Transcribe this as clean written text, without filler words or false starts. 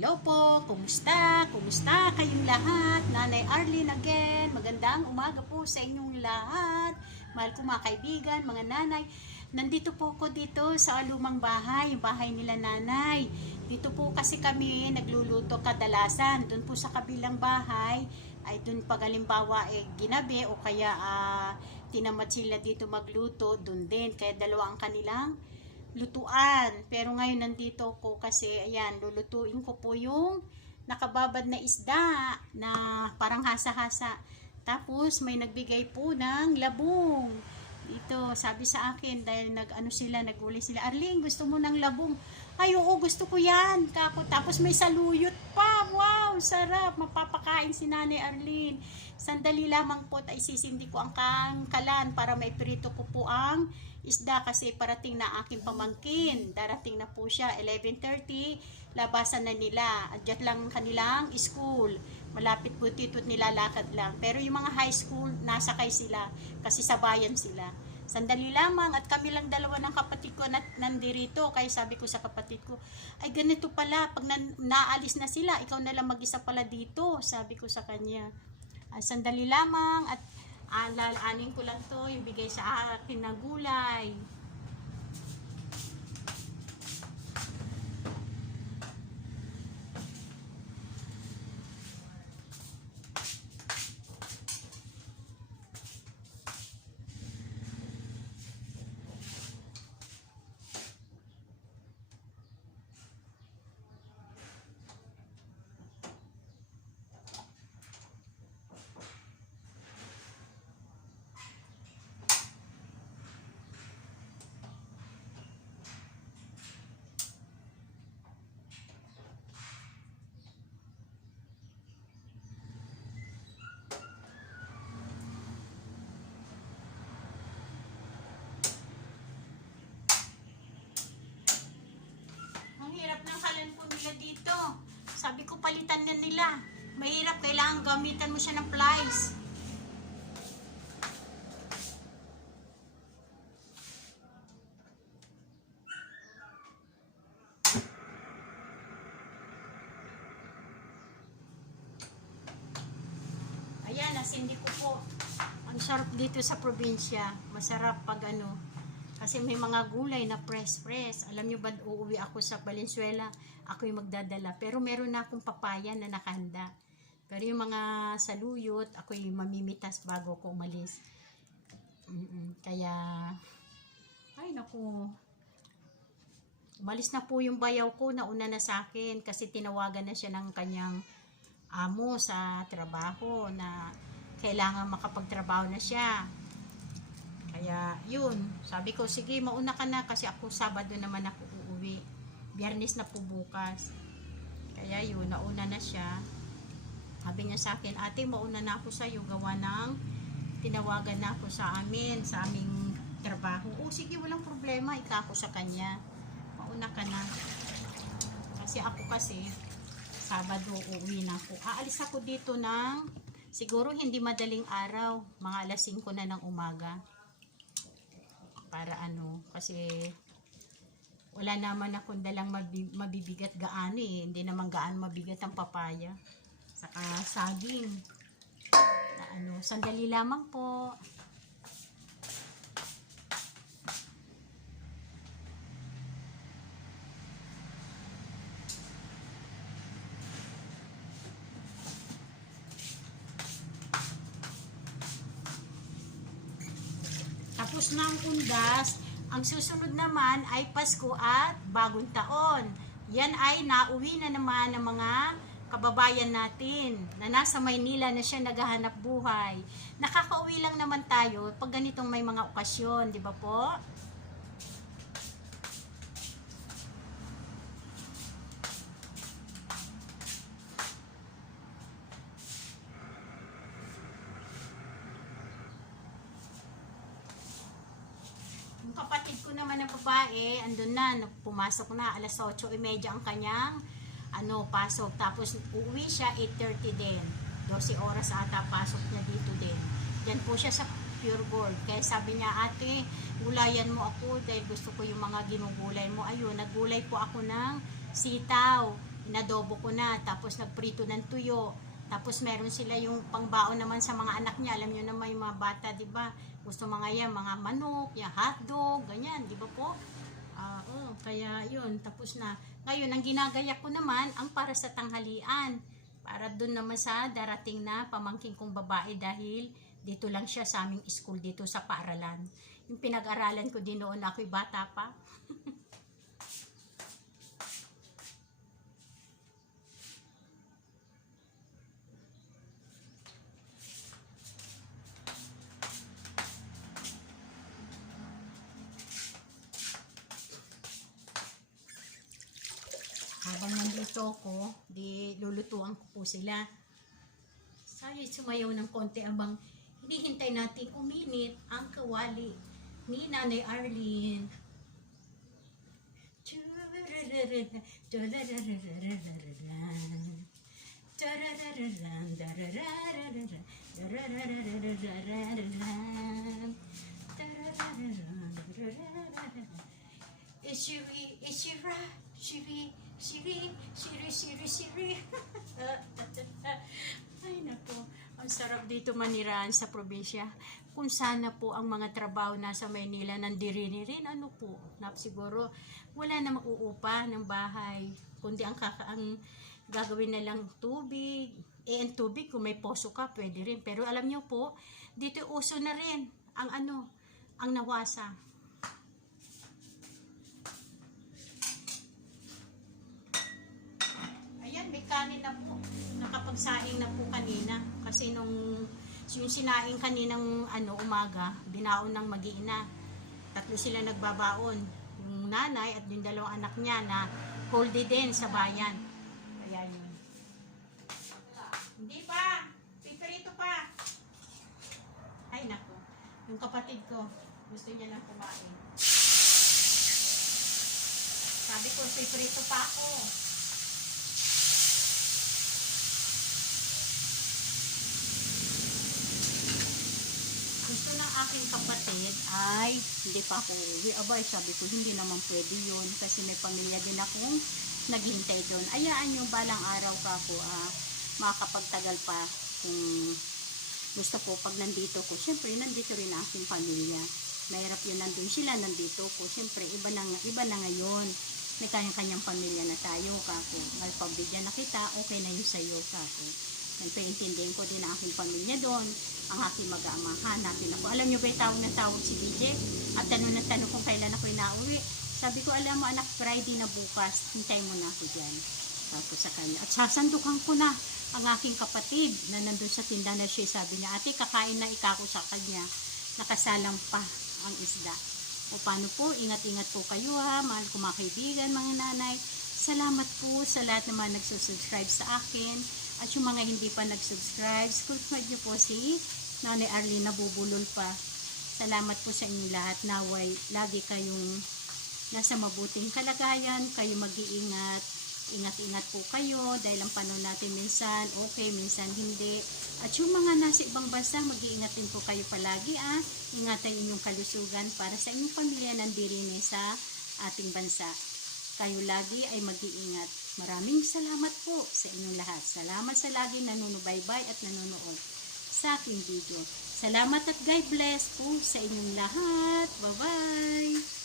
Hello po, kumusta? Kumusta kayong lahat? Nanay Arlene again. Magandang umaga po sa inyong lahat. Mahal ko mga kaibigan, mga nanay. Nandito po ko dito sa lumang bahay, yung bahay nila nanay. Dito po kasi kami nagluluto kadalasan. Doon po sa kabilang bahay, ay doon pag halimbawa ginabi o kaya tinamad sila dito magluto, doon din. Kaya dalawa ang kanilang lutuan. Pero ngayon nandito ko kasi ayan, lulutuin ko po yung nakababad na isda na parang hasa-hasa. Tapos may nagbigay po ng labong. Dito, sabi sa akin dahil naguli sila, Arlene, gusto mo ng labong? Ay, oo, gusto ko yan. Tapos may saluyot pa. Wow, sarap. Mapapakain si Nanay Arlene. Sandali lamang po at isisindi ko ang kalan para may prito ko po ang isda kasi parating na aking pamangkin. Darating na po siya, 11:30, labasan na nila. Adjust lang kanilang school. Malapit po dito at nilalakad lang. Pero yung mga high school, nasakay sila kasi sa bayan sila. Sandali lamang at kami lang dalawa ng kapatid ko nandirito. Kaya sabi ko sa kapatid ko, ay ganito pala, pag naalis na sila, ikaw na lang mag-isa pala dito. Sabi ko sa kanya. Sandali lamang at lalaanin ko lang to, yung bigay sa akin na gulay. Hirap ng kalan po nila dito. Sabi ko palitan na nila. Mahirap, kailangan gamitan mo siya ng plies. Ayan, nasindi ko po. Ang sarap dito sa probinsya. Masarap pag kasi may mga gulay na press. Alam nyo ba, uuwi ako sa Valenzuela, ako yung magdadala. Pero meron na akong papaya na nakahanda. Pero yung mga saluyot, ako yung mamimitas bago ko umalis. Kaya, ay naku, umalis na po yung bayaw ko, nauna na sa akin. Kasi tinawagan na siya ng kanyang amo sa trabaho na kailangan makapagtrabaho na siya. Kaya yun, sabi ko sige mauna ka na kasi ako Sabado naman ako uuwi, Biyernes na po bukas. Kaya yun, nauna na siya. Sabi niya sa akin, ate mauna na ako sa iyo, gawa ng tinawagan na ako sa aming trabaho. O sige, walang problema, ikako sa kanya, mauna ka na. Kasi ako Sabado uuwi na ako. Aalis ako dito ng siguro hindi madaling araw, mga alas 5 na ng umaga. Para kasi wala naman akong dalang mabibigat gaano hindi naman gaano mabigat ang papaya saka saging na sandali lamang po. Tapos na ang undas, ang susunod naman ay Pasko at Bagong Taon. Yan ay nauwi na naman ng mga kababayan natin na nasa Maynila na siya naghahanap buhay. Nakakauwi lang naman tayo pag ganitong may mga okasyon, di ba po? Yung kapatid ko naman na babae, andun na, pumasok na, alas 8:30 ang kanyang pasok. Tapos uuwi siya 8:30 din. 12 oras ata pasok niya dito din. Diyan po siya sa Pure Gold. Kaya sabi niya, ate, gulayan mo ako dahil gusto ko yung mga ginugulay mo. Ayun, naggulay po ako ng sitaw. inadobo ko na, tapos nagprito ng tuyo. Tapos meron sila yung pangbaon naman sa mga anak niya. Alam niyo naman yung mga bata, 'di ba? Gusto mga yan, mga manok, yung hotdog, ganyan, 'di ba po? Kaya yun, tapos na. Ngayon, ang ginagayak ko naman ang para sa tanghalian. Para doon naman sa darating na pamangking kong babae dahil dito lang siya sa aming school dito sa paaralan. Yung pinag-aralan ko din noon ako'y bata pa. Habang nandito ko, di lulutuan ko po sila. Sabi sumayaw ng konti abang hinihintay natin uminit ang kawali ni Nanay Arlene. Shiri. Ay nako, ang sarap dito manirahan sa probinsya. Kung sana po ang mga trabaho nasa Maynila nandirinig rin, ano po, siguro wala na mauupa ng bahay, kundi ang gagawin na lang tubig. Ang tubig kung may poso ka, pwede rin. Pero alam niyo po, dito uso na rin ang nawasa. May kanin na po. Nakapagsaing na po kanina. Kasi yung sinaing kaninang umaga, binaon ng mag-iina. 3 sila nagbabaon. Yung nanay at yung 2 anak niya na whole din sa bayan. Kaya yun. Hindi pa! Pipirito pa! Ay nako. Yung kapatid ko, gusto niya lang kumain. Sabi ko, pipirito pa ako. Gusto ng aking kapatid ay hindi pa ako uwi. Abay, sabi ko hindi naman pwede yun kasi may pamilya din akong naghintay doon. Ayaan yung balang araw ka ako makakapagtagal pa kung gusto ko pag nandito ko. Siyempre, nandito rin aking pamilya. Mahirap yun, nandun sila, nandito ko. Siyempre, iba na ngayon. May kanyang-kanyang pamilya na tayo, kako. Malpabigyan na kita, okay na yun sa'yo, kako. Nagpaintindihan ko din ang aking pamilya doon, ang aking mag-ama. Hanapin ako. Alam niyo ba yung tawag si DJ? At tanong na tanong kung kailan ako inauwi. Sabi ko, alam mo anak, Friday na bukas, hintay mo na ako dyan. Tapos sa kanya. At sasandukan ko na ang aking kapatid na nandun sa tinda na siya. Sabi niya, ate, kakain na ikako sa kanya. Nakasalang pa ang isda. O paano po, ingat-ingat po kayo ha, mahal ko mga kaibigan, mga nanay. Salamat po sa lahat na mga nagsusubscribe sa akin. At yung mga hindi pa nag-subscribe, subscribe niyo po si Nanay Arlene na bubulol pa. Salamat po sa inyong lahat. Naway, lagi kayong nasa mabuting kalagayan, kayo mag-iingat. Ingat-ingat po kayo dahil ang panahon natin minsan okay, minsan hindi. At yung mga nasa ibang bansa, mag-iingat din po kayo palagi. Ingatan inyong kalusugan para sa inyong pamilya nandirin sa ating bansa. Kayo lagi ay mag-iingat. Maraming salamat po sa inyong lahat. Salamat sa lagi nanunubaybay at nanonood sa aking video. Salamat at God bless po sa inyong lahat. Bye-bye!